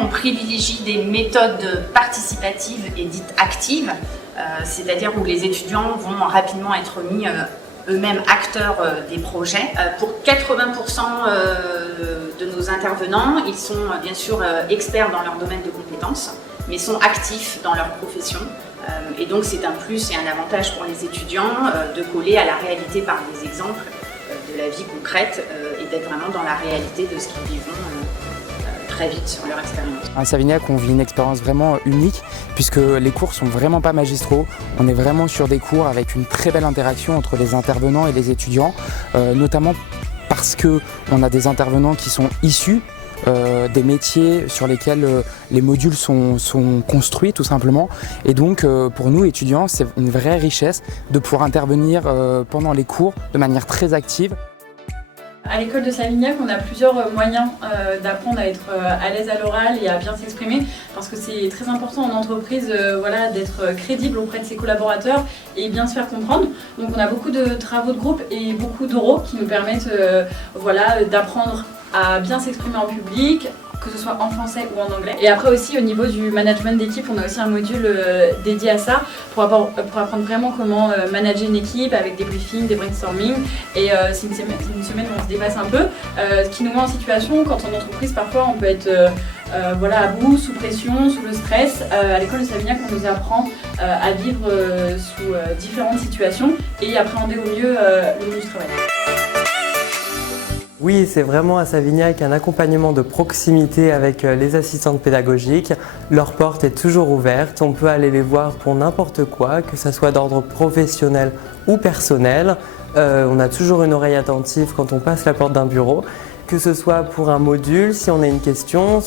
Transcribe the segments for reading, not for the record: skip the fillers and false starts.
On privilégie des méthodes participatives et dites actives, c'est-à-dire où les étudiants vont rapidement être mis eux-mêmes acteurs des projets. Pour 80% de nos intervenants, ils sont bien sûr experts dans leur domaine de compétences, mais sont actifs dans leur profession. Et donc c'est un plus et un avantage pour les étudiants de coller à la réalité par des exemples de la vie concrète et d'être vraiment dans la réalité de ce qu'ils vivent très vite sur leur expérience. À Savignac, on vit une expérience vraiment unique puisque les cours sont vraiment pas magistraux. On est vraiment sur des cours avec une très belle interaction entre les intervenants et les étudiants, notamment parce qu'on a des intervenants qui sont issus des métiers sur lesquels les modules sont construits tout simplement. Et donc pour nous étudiants, c'est une vraie richesse de pouvoir intervenir pendant les cours de manière très active. À l'école de Savignac, on a plusieurs moyens d'apprendre à être à l'aise à l'oral et à bien s'exprimer parce que c'est très important en entreprise voilà, d'être crédible auprès de ses collaborateurs et bien se faire comprendre. Donc on a beaucoup de travaux de groupe et beaucoup d'oraux qui nous permettent voilà, d'apprendre à bien s'exprimer en public, que ce soit en français ou en anglais. Et après aussi au niveau du management d'équipe, on a aussi un module dédié à ça pour apprendre vraiment comment manager une équipe avec des briefings, des brainstorming. Et c'est une semaine où on se dépasse un peu, ce qui nous met en situation quand en entreprise parfois on peut être voilà, à bout, sous pression, sous le stress. À l'école de Savignac, on nous apprend à vivre sous différentes situations et appréhender au mieux le monde du travail. Oui, c'est vraiment à Savignac un accompagnement de proximité avec les assistantes pédagogiques. Leur porte est toujours ouverte, on peut aller les voir pour n'importe quoi, que ce soit d'ordre professionnel ou personnel. On a toujours une oreille attentive quand on passe la porte d'un bureau. Que ce soit pour un module, si on a une question,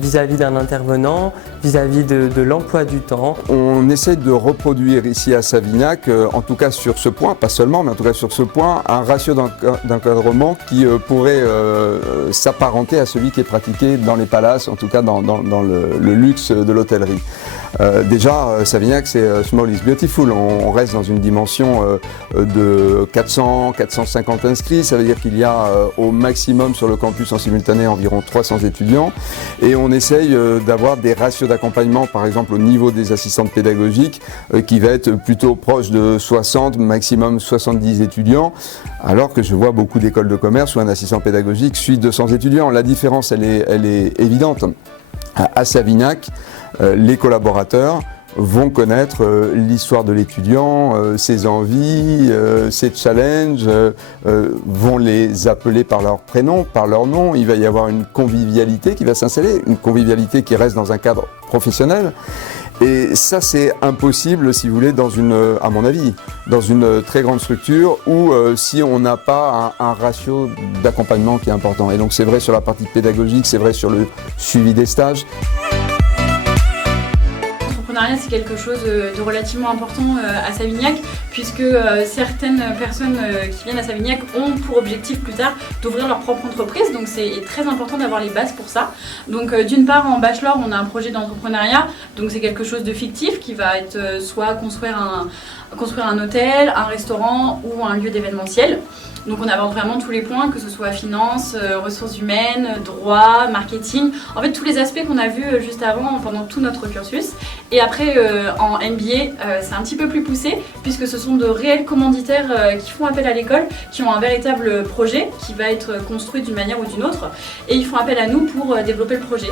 vis-à-vis d'un intervenant, vis-à-vis de l'emploi du temps. On essaie de reproduire ici à Savignac, en tout cas sur ce point, pas seulement, mais en tout cas sur ce point, un ratio d'encadrement qui pourrait s'apparenter à celui qui est pratiqué dans les palaces, en tout cas dans le luxe de l'hôtellerie. Déjà, Savignac, c'est Small is Beautiful. On reste dans une dimension de 400-450 inscrits. Ça veut dire qu'il y a au maximum sur le campus en simultané environ 300 étudiants. Et on essaye d'avoir des ratios d'accompagnement, par exemple au niveau des assistantes pédagogiques, qui va être plutôt proche de 60, maximum 70 étudiants. Alors que je vois beaucoup d'écoles de commerce où un assistant pédagogique suit 200 étudiants. La différence, elle est évidente. À Savignac, les collaborateurs vont connaître l'histoire de l'étudiant, ses envies, ses challenges, vont les appeler par leur prénom, par leur nom. Il va y avoir une convivialité qui va s'installer, une convivialité qui reste dans un cadre professionnel. Et ça, c'est impossible, si vous voulez, à mon avis, dans une très grande structure où si on n'a pas un ratio d'accompagnement qui est important. Et donc c'est vrai sur la partie pédagogique, c'est vrai sur le suivi des stages. L'entrepreneuriat, c'est quelque chose de relativement important à Savignac puisque certaines personnes qui viennent à Savignac ont pour objectif plus tard d'ouvrir leur propre entreprise, donc c'est très important d'avoir les bases pour ça. Donc d'une part en bachelor on a un projet d'entrepreneuriat, donc c'est quelque chose de fictif qui va être soit construire un hôtel, un restaurant ou un lieu d'événementiel. Donc on aborde vraiment tous les points, que ce soit finance, ressources humaines, droit, marketing, en fait tous les aspects qu'on a vus juste avant pendant tout notre cursus. Et après en MBA c'est un petit peu plus poussé puisque ce sont de réels commanditaires qui font appel à l'école, qui ont un véritable projet qui va être construit d'une manière ou d'une autre et ils font appel à nous pour développer le projet.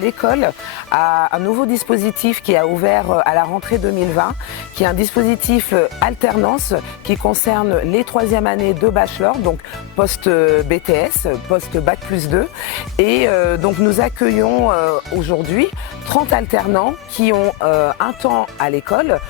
L'école a un nouveau dispositif qui a ouvert à la rentrée 2020, qui est un dispositif alternance qui concerne les troisième années de bachelor, donc post-BTS, post-Bac+2. Et donc nous accueillons aujourd'hui 30 alternants qui ont un temps à l'école,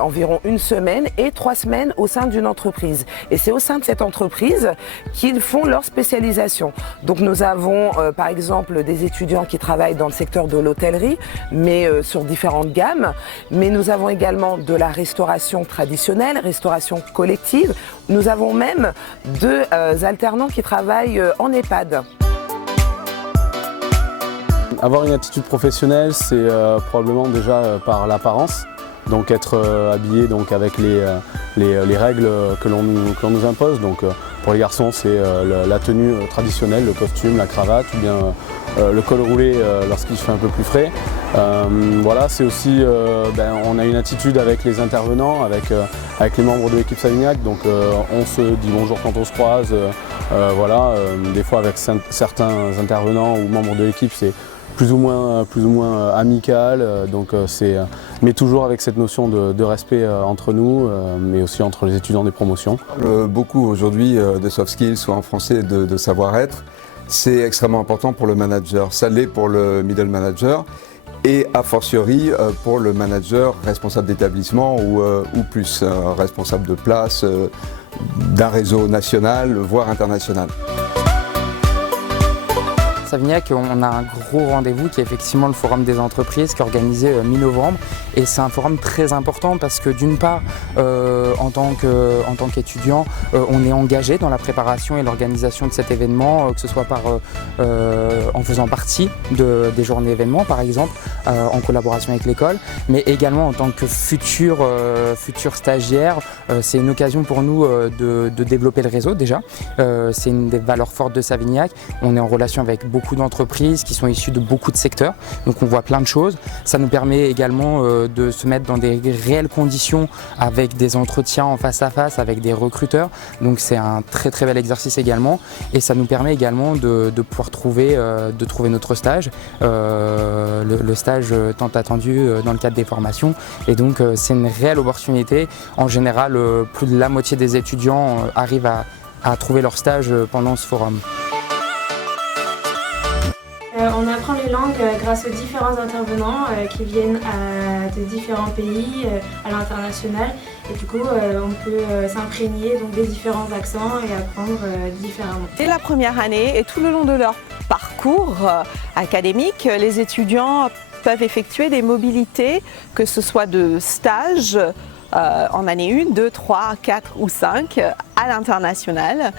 environ une semaine et 3 semaines au sein d'une entreprise. Et c'est au sein de cette entreprise qu'ils font leur spécialisation. Donc nous avons par exemple des étudiants qui travaillent dans le secteur de l'hôtellerie, mais sur différentes gammes. Mais nous avons également de la restauration traditionnelle, restauration collective. Nous avons même 2 alternants qui travaillent en EHPAD. Avoir une attitude professionnelle, c'est probablement déjà par l'apparence. donc être habillé donc, avec les règles que l'on nous impose. Donc, pour les garçons, c'est la tenue traditionnelle, le costume, la cravate, ou bien le col roulé lorsqu'il fait un peu plus frais. Voilà, c'est aussi, on a une attitude avec les intervenants, avec les membres de l'équipe Savignac, donc on se dit bonjour quand on se croise. Voilà, des fois avec certains intervenants ou membres de l'équipe, c'est plus ou moins amical, mais toujours avec cette notion de respect entre nous, mais aussi entre les étudiants des promotions. Beaucoup aujourd'hui de soft skills, soit en français de savoir-être, c'est extrêmement important pour le manager. Ça l'est pour le middle manager et a fortiori pour le manager responsable d'établissement ou plus responsable de place d'un réseau national, voire international. Savignac, on a un gros rendez-vous qui est effectivement le Forum des entreprises qui est organisé mi-novembre, et c'est un forum très important parce que d'une part, en tant qu'étudiant, on est engagé dans la préparation et l'organisation de cet événement, que ce soit en faisant partie des journées événements par exemple, en collaboration avec l'école, mais également en tant que futur stagiaire. C'est une occasion pour nous de développer le réseau déjà. C'est une des valeurs fortes de Savignac. On est en relation avec beaucoup d'entreprises qui sont issues de beaucoup de secteurs, donc on voit plein de choses. Ça nous permet également de se mettre dans des réelles conditions avec des entretiens en face à face avec des recruteurs, donc c'est un très très bel exercice également, et ça nous permet également de pouvoir trouver notre stage, le stage tant attendu dans le cadre des formations, et donc c'est une réelle opportunité. En général, plus de la moitié des étudiants arrivent à trouver leur stage pendant ce forum. On apprend les langues grâce aux différents intervenants qui viennent de différents pays à l'international, et du coup on peut s'imprégner des différents accents et apprendre différemment. Dès la première année et tout le long de leur parcours académique, les étudiants peuvent effectuer des mobilités, que ce soit de stage en année 1, 2, 3, 4 ou 5 à l'international.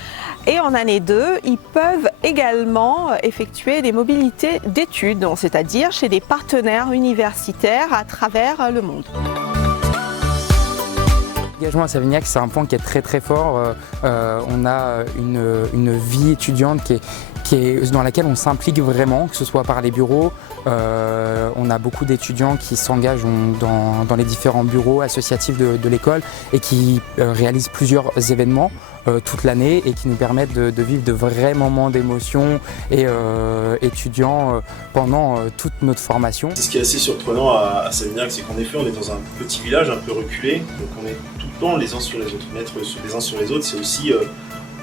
Et en année 2, ils peuvent également effectuer des mobilités d'études, c'est-à-dire chez des partenaires universitaires à travers le monde. L'engagement à Savignac, c'est un point qui est très très fort. On a une vie étudiante dans laquelle on s'implique vraiment, que ce soit par les bureaux. On a beaucoup d'étudiants qui s'engagent dans les différents bureaux associatifs de l'école et qui réalisent plusieurs événements toute l'année et qui nous permettent de vivre de vrais moments d'émotion et étudiants pendant toute notre formation. Ce qui est assez surprenant à Savignac, c'est qu'en effet on est dans un petit village un peu reculé, donc on est tout le temps les uns sur les autres, mettre les uns sur les autres, c'est aussi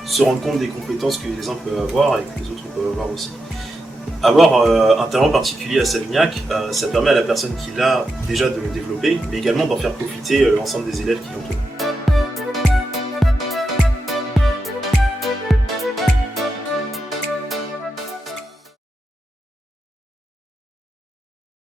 se rendre compte des compétences que les uns peuvent avoir et que les autres peuvent avoir aussi. Avoir un talent particulier à Savignac, ça permet à la personne qui l'a déjà de le développer, mais également d'en faire profiter l'ensemble des élèves qui l'entourent.